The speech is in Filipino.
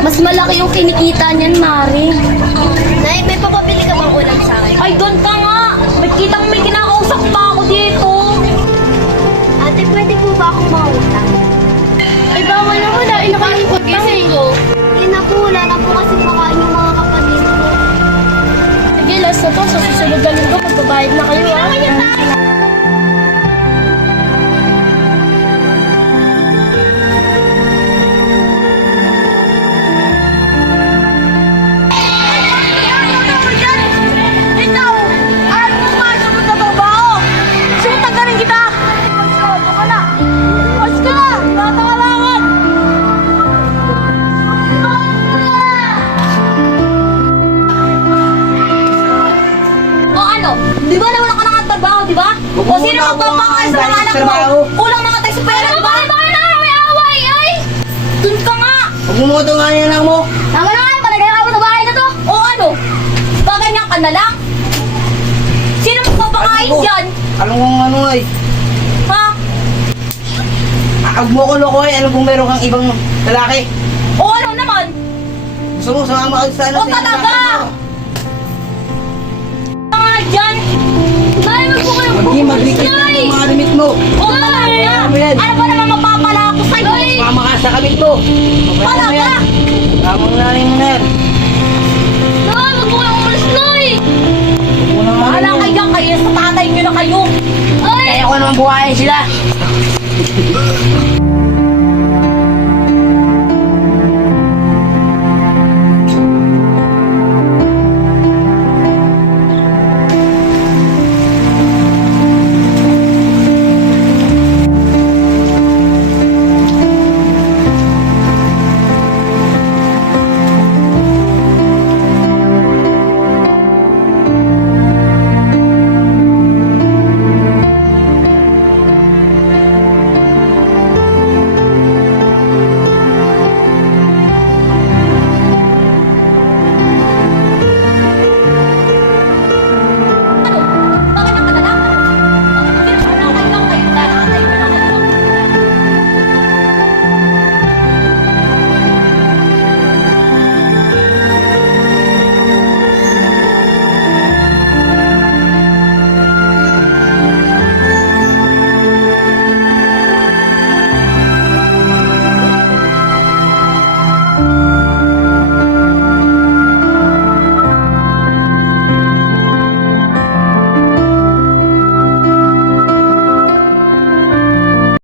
Mas malaki yung kinikita niyan, Mari. Nay, may papabili ka bang ulam sa akin? Ay, doon ka nga! May kitang may kinakausap pa ako dito. Ate, pwede po ba akong mautang? Ay, bawal naman na. Ina kayong utang ko. Hindi na po, wala na po kasi makain yung mga kapatid ko. Sige, last na to. Sa susunod na linggo, magbabayad na kayo, ha? Di ba naman ako nakatrabaho, di ba? O sino magpapakain sa mga anak mo? Kulang na nga tayo sa pera, di ba? Bakit na may away, ay? Dun ka nga! Huwag mo mo nga yung anak mo. Tama na nga, palagay ako sa bahay na to. O ano? Gaganyan ka na lang? Sino magpapakain dyan? Alam mo ano ay. Ha? Huwag mo ko loko ay. Alam kung meron kang ibang lalaki. O ano naman? Gusto mo sumama ka sa ano? O talaga! Mga dyan! Nay, wag mo kayo Hindi maglikit na yung mga limit mo. O talaga! Ano yan? Ano ba naman mapapala ako sa'yo? Sumama ka sa kabit mo. Talaga! Tamang narin mo na yan. Nay, wag mo kayo umalis, Nay! Huwag mo na nga Bahala rin kayo kayo sa tatay nyo na kayo! Ay! Kaya ko naman buhayin sila.